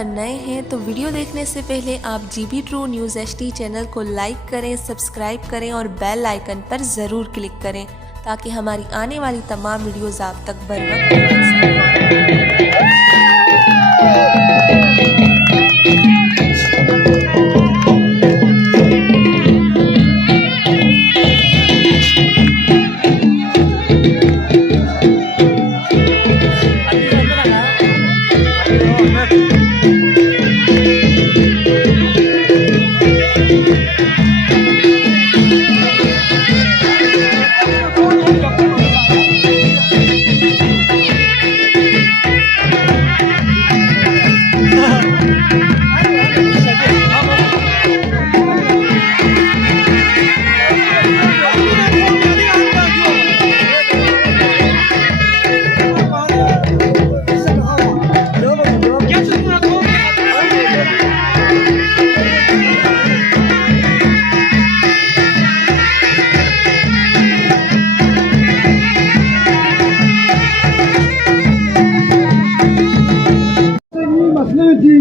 पर नए हैं तो वीडियो देखने से पहले आप GB true news HD channel को लाइक करें, सब्सक्राइब करें और बेल आइकन पर ज़रूर क्लिक करें ताकि हमारी आने वाली तमाम वीडियोज़ आप तक बर वक्त पहुंच सकें।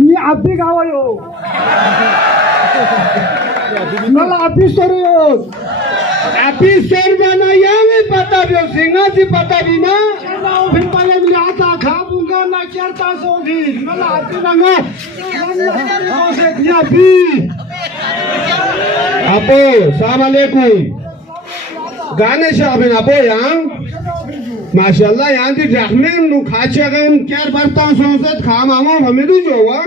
ni abdi gawayo nala abdi soriyo abdi servana yami pata bio singa si pata bina फिर पहले भी आता खाऊंगा ना चरता सोगी नला abdi nanga ya bi apo assalamualaikum गाने शाबिन apo yang माशाल्लाह यहाँ की जख्में नु खाचे गए क्या बरता सोचत खाम आमो हमें तो जो हुआ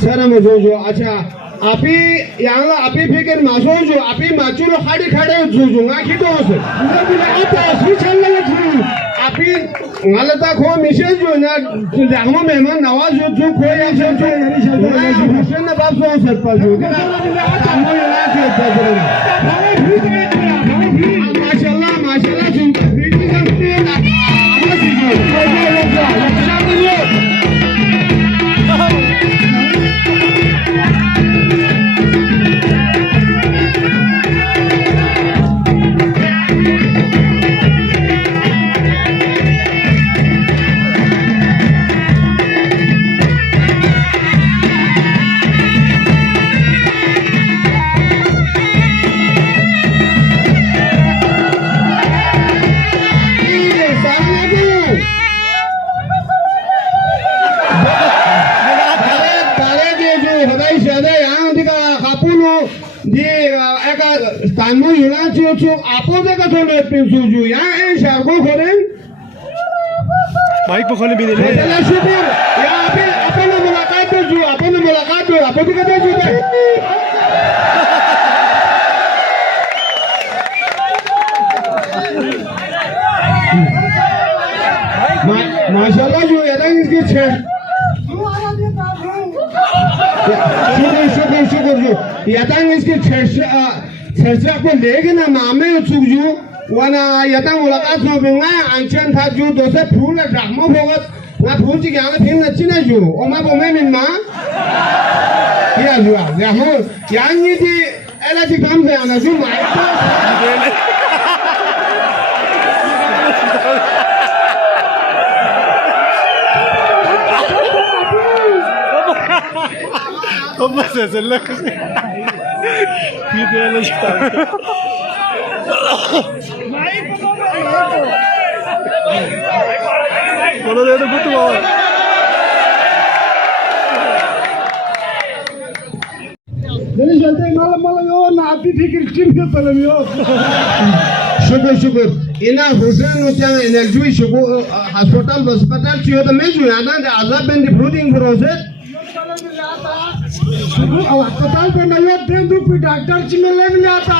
सर हम जो अच्छा आपी यहाँ आपी फिकर मासो जो आपी माचुलो खाड़ी खाड़े जो आखी तो से आता स्विच लगे थी आपी गलता खो मिशे जो ना जख्मों मेहमान नवाज जो खोया से जो हुसैन ने बाप सो सर पर जो कामो यहाँ के माशाल्लाह सुन वीडियो करते हैं आवाज तानमो युना चियो आपो देखा थोड़े पिंसुजू यहाँ इन शार्को खोलें माइक पर खोले भी दे चला शुक्र यहाँ अपन मुलाकात हो जो आपो भी कहते जो माशाल्लाह जो ये ना इसकी छह शुक्र जो यतांग इसके छेसे आपको लेके ना मामे सुजू वाना यतांग मुलाकात हो बिंगा आंचन था जो दोसे फूल ड्रामो भगत ना फूल जी क्या ना फिर नच्ची ना जो ओमा बोमे मिन्ना क्या जो या हो यांग ये जी ऐला जी काम से आना जो mic ¿Cómo se hace la cosa? Video está. Bueno, de tu puto. नहीं चलते माला यो ना अभी फिक्र टीम के पलम यो शुक्र इना हुसैन उचा एनर्जी शुक्र हॉस्पिटल चियो तो मैं जो याना आजाद बेन दी ब्रूडिंग प्रोसेस अस्पताल पे नयो दिन रूपी डॉक्टर चिमले में आता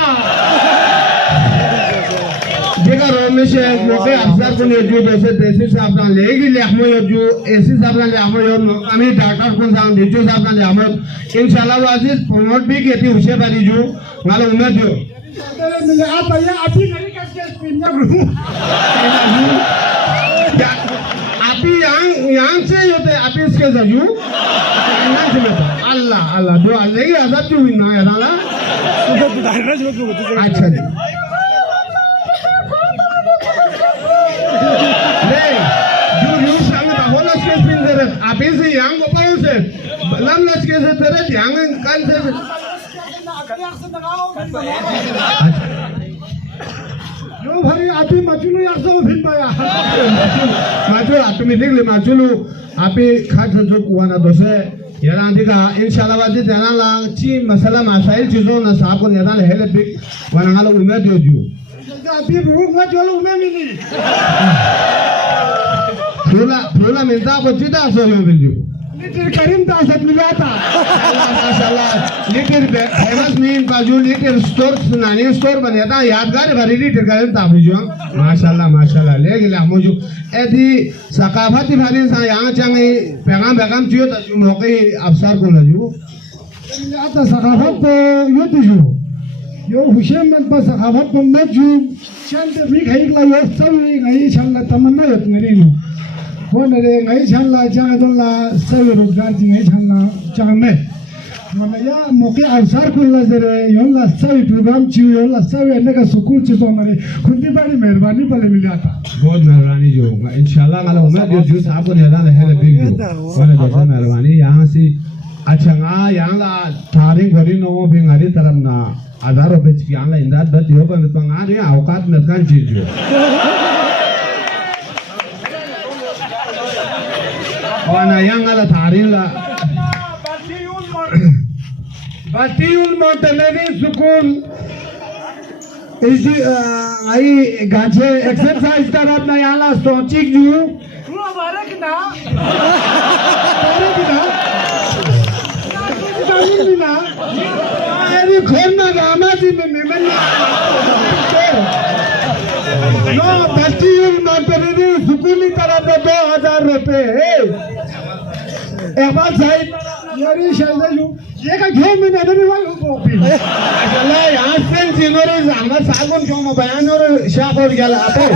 जगह रमेश मोटे अफसर को ने जो जैसे देसी साहब ना लेगी ले हम जो एसी साहब ना ले हम यो हमें डॉक्टर को साहब जो साहब ना ले हम इंशाल्लाह वो अजीज प्रमोट भी कहती उसे बारी जो वाला उम्मीद जो मिले आप भैया अभी नहीं कैसे पिन्या ब्रू अभी यहाँ से होते अभी इसके जजू अल्लाह दो अल्लाह ही आजाद क्यों ना है ना अच्छा जी नहीं जो न्यूज़ सामने बोला जरा आपी से yang को पाऊँ से lam लच के से तेरे yang कल से यो भारी आपी मचुलो या सब फिर पाया माचुल ऑटोमेटिकली माचुलू आपी खाट जो कुआना दोसे याना दिखा इंशाल्लाह वादी जाना लांग ची मसाला मसाइल चीजों ना साको याना हेले बिग वाना हालो उम्मीद जो जो आपी भूख मत चलो मैं मिली फूला मिलता को चिता सो हो बिल्जू लिटिल करीम दासत मिला था माशाल्लाह लिटिल फेमस मीन बाजू लिटिल स्टोर नानी स्टोर बने था यादगार भरी लिटिल करीम ताफिजो माशाल्लाह ले गिला मुझे ऐसी सकाफती भरी सा यहाँ चंगे पैगाम चियो तो मौके अवसर को लजू आता सकाफत तो यो तुझो यो हुशेन में बस सकाफत तो मैं जो चंद वीक है इकला यो सब नहीं चलना तमन्ना है तुम्हारी नो कौन रे नहीं चलना चाहे तो ला सब रोजगार जी नहीं चलना चाहे मैं मतलब या मौके अवसर को लजरे यो ला सब प्रोग्राम चियो यो ला सब इन्हें का सुकून चीज़ों हमारे खुद ही बड़ी मेहरबानी पले मिल जाता बहुत मेहरबानी जो इंशाल्लाह वाला उम्मीद जो जो साहब को निराला है बिग जो वाला बहुत मेहरबानी यहाँ से अच्छा ना यहाँ ला थारिंग भरी नो बिंगारी तरफ ना आधार बेच के यहाँ ला इंदाद बत यो पर तो ना रे औकात में कौन चीज जो और ना यहाँ ला थारिंग ला बातियुल मोटलेरी सुकून इसी आई गांचे एक्सरसाइज करत ना याला सोचिक जू तू हमारे की ना अरे खोल ना गामाजी में मेमना नो बातियुल मोटलेरी सुकूनी तरफ 2000 रुपए एक बार साइड यारी शायद ये का घेर में नहीं वाला को माशाल्लाह यहाँ से जिनोरे जामा सागुन क्यों बयान और शाख और गया आपो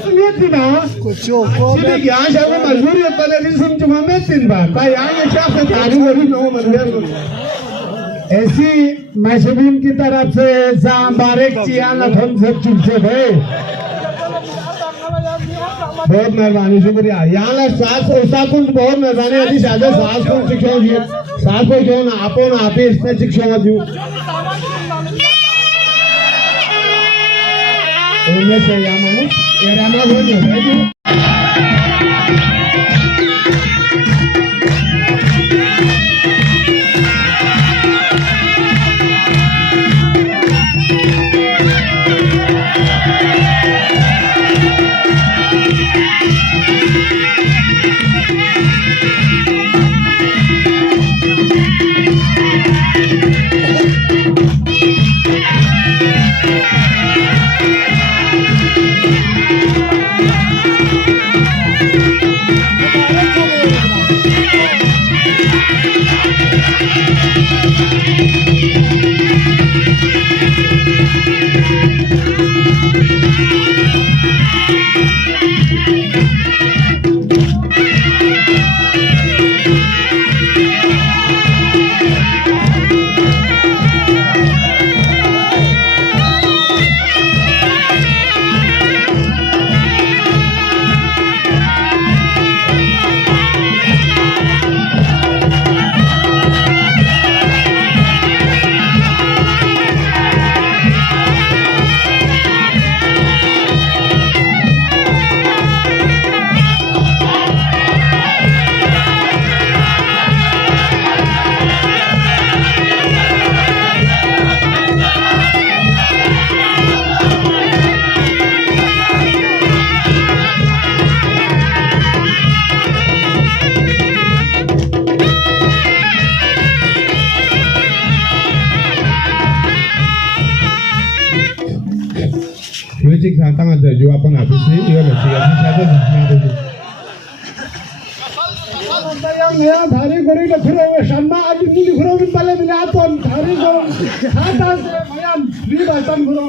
सुनिए ना सीधे यहाँ से वो मजबूरी है पहले रिस्म चुमा में 3 बार भाई यहाँ ये शाख से तारीख हो रही नो मजबूर ऐसी मैशबीन की तरफ से बारेक चियाना हम सब चुप से भाई बहुत मेहरबानी शुक्रिया यहाँ ला सास उसाकुन बहुत मेहरबानी अभी शायद सास को शिक्षा दिए सास को क्यों ना आपो ना आपे इसने शिक्षा मत दियो उनमें से यहाँ मामू ये रामा बोल दो म्यूजिक सांगता मत जो आपण ऑफिसने ये लक्षित आहे त्याचं मेरा धारी गोरी का फिर वो शम्मा आज मुझे घरों में पले मिले आ तो धारी को खाता से मैं भी बर्तन घरों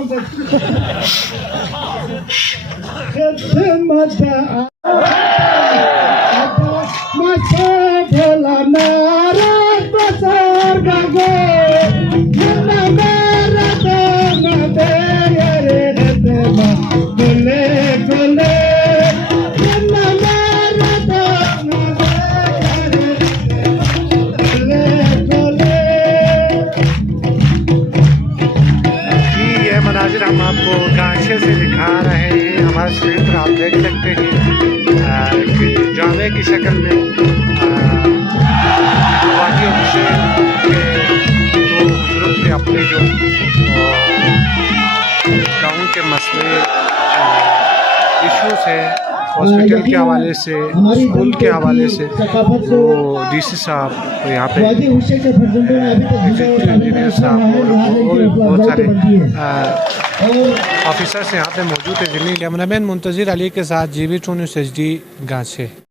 से मत भोला नाराज बसर गगो ना मेरा तो न दे रे दे बोले बोले ना मेरा तो से, हॉस्पिटल के हवाले से, स्कूल के हवाले से, तो डीसी साहब तो यहाँ पे इंजीनियर साहब और बहुत सारे ऑफिसर्स यहाँ पे मौजूद है। दिल्ली कैमरामैन मुंतजिर अली के साथ GV2 न्यूज़ HD गाछे।